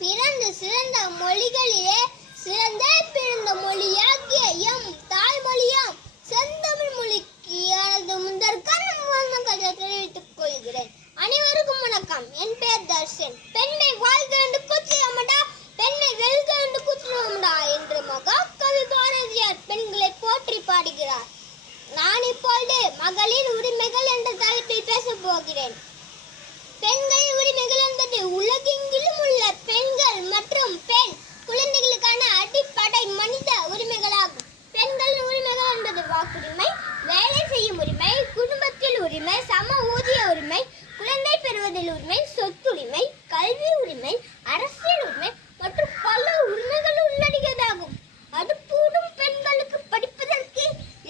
பிறந்து சிறந்த மொழிகளிலே சிறந்த பிறந்த மொழியாகிய எம் தாய்மொழியாம் செந்தமிழ் மொழிக்கு எனது முதற்கண் தெரிவித்துக் கொள்கிறேன். அனைவருக்கும் வணக்கம். என் பெயர் தர்ஷன். பெண்மை வாழ்க என்று கூச்சலமடா, பெண்ணை வெல்க என்று கூச்சலமடா என்று மகாகவி பாரதியார் பெண்களை போற்றி பாடுகிறார். நான் இப்பொழுது மகளிர் உரிமைகள் என்ற தலைப்பில் பேசப் போகிறேன். பெண்களின் உரிமைகள் என்பது உலகெங்கிலும் உள்ள பெண்கள் மற்றும் பெண் குழந்தைகளுக்கான அடிப்படை மனித உரிமைகளாகும். பெண்களின் உரிமைகள் என்பது வாக்குரிமை, வேலை செய்யும் உரிமை, குடும்பத்தில் உரிமை, சம ஊதிய உரிமை, குழந்தை பெறுவதில் உரிமை, சொத்துரிமை, கல்வி உரிமை, அரசியல் உரிமை மற்றும் பல உரிமைகள் உள்ளடக்கியதாகும். அது கூடும் பெண்களுக்கு படிப்பதற்கு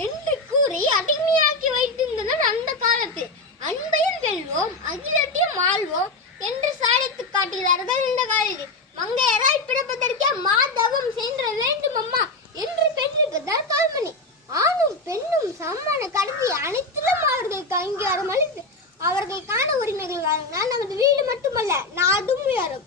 என்று கூறி அடிமையாக்கி வைத்திருந்தனர் அந்த காலத்தில். அன்பையும் வெல்வோம், அகிலத்தையும் ஆள்வோம் என்று சாதித்து காட்டுகிறார்கள் இந்த காலத்தில். மங்கையராய் பிறப்பதற்கே மாதவம் சென்ற வேண்டும் அம்மா என்று பெற்றிருக்கிறார் கல்மணி. ஆணும் பெண்ணும் சமமான கருதி அனைத்திலும் அவர்களுக்கு அங்கீகாரம் அளித்து அவர்களுக்கான உரிமைகள் வழங்கினால் நமது வீடு மட்டுமல்ல நாடும் உயரும்.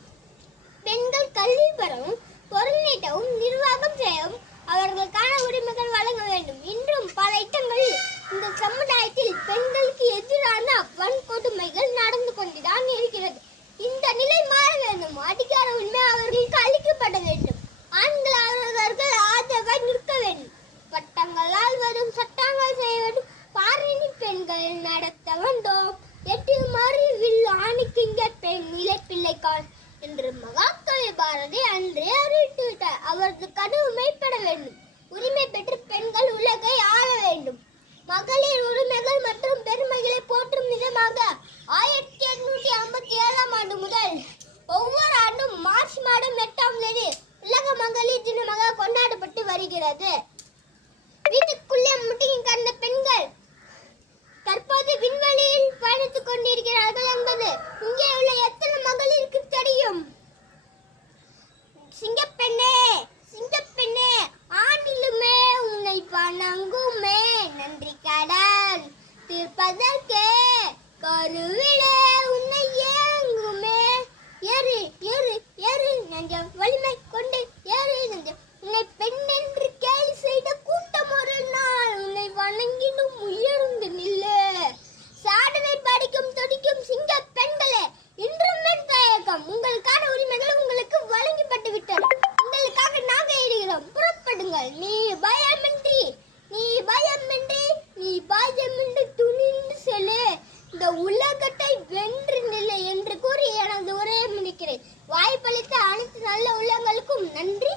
பெண்கள் கல்வி பெறவும், பொருள் நீட்டவும், நிர்வாகம் செய்யவும் அவர்களுக்கான உரிமைகள் வழங்க வேண்டும். இன்றும் பல இடங்களில் இந்த சமுதாயத்தில் பெண்களுக்கு எதிரான வன்கொடுமைகள் நடந்து கொண்டுதான் இருக்கிறது. இந்த நிலை மாற வேண்டும். அதிகார உரிமை அவர்களுக்கு அளிக்கப்பட வேண்டும். ஆண்கள் அவர்கள் ஆதரவாய் நிற்க வேண்டும். பட்டங்களால் வரும் சட்டங்கள் செய்ய வேண்டும். பாரினி பெண்கள் நடத்த வேண்டும். எட்டு மறிவில் ஆணுக்கு இங்கே பெண் நிலை பிள்ளைக்கால் என்று மகாகவி பாரதி அன்றே அறிவித்துவிட்டார். அவரது கனவு மெய்ப்பட வேண்டும். உரிமை பெற்று பெண்கள் உலகை ஆள வேண்டும். மகளிர் உரிமைகள் மற்றும் பெருமைகளை போற்றும் விதமாக 1857 ஆண்டு முதல் ஒவ்வொரு ஆண்டும் மார்ச் மாதம் 8ஆம் தேதி உலக மகளிர் தினமாக கொண்டாடப்பட்டு வருகிறது. வீட்டுக்குள்ளே முட்டியும் கண்ட பெண்கள் தற்போது விண்வெளியில் பயணித்துக் கொண்டிருக்கிறார்கள் என்பது இங்கே உள்ள எத்தனை மகளிருக்கு தெரியும்? சிங்கப்பெண்ணே, சிங்கப்பெண்ணே, ஆண்டிலுமே உன்னை வணங்குமே நன்றி கடல் தீர்ப்பதற்கே கருவிலே உன்னை ஏங்குமே. ஏறு ஏறு ஏறு நெஞ்ச வலிமை கொண்டு ஏறு நெஞ்ச உன்னை பெண் என்று கேலி செய்த கூட்டம் ஒரு நாள் உன்னை வணங்கினும் உயர்ந்து நில்லு. சாதனை படிக்கும் துடிக்கும் சிங்க பெண்களே, இன்றும் தயக்கம். உங்களுக்கான உரிமைகள் உங்களுக்கு வழங்கப்பட்டு விட்டது. உங்களுக்காக நாங்கள் இடுகிறோம். புறப்படுங்கள். நீ பயமின்றி, நீ பயமின்றி, நீ பயமின்றி துணிந்து செல்லு. இந்த உலகத்தை வென்று நிலை என்று கூறி எனது உரையை முடிக்கிறேன். வாய்ப்பளித்த அனைத்து நல்ல உள்ளங்களுக்கும் நன்றி.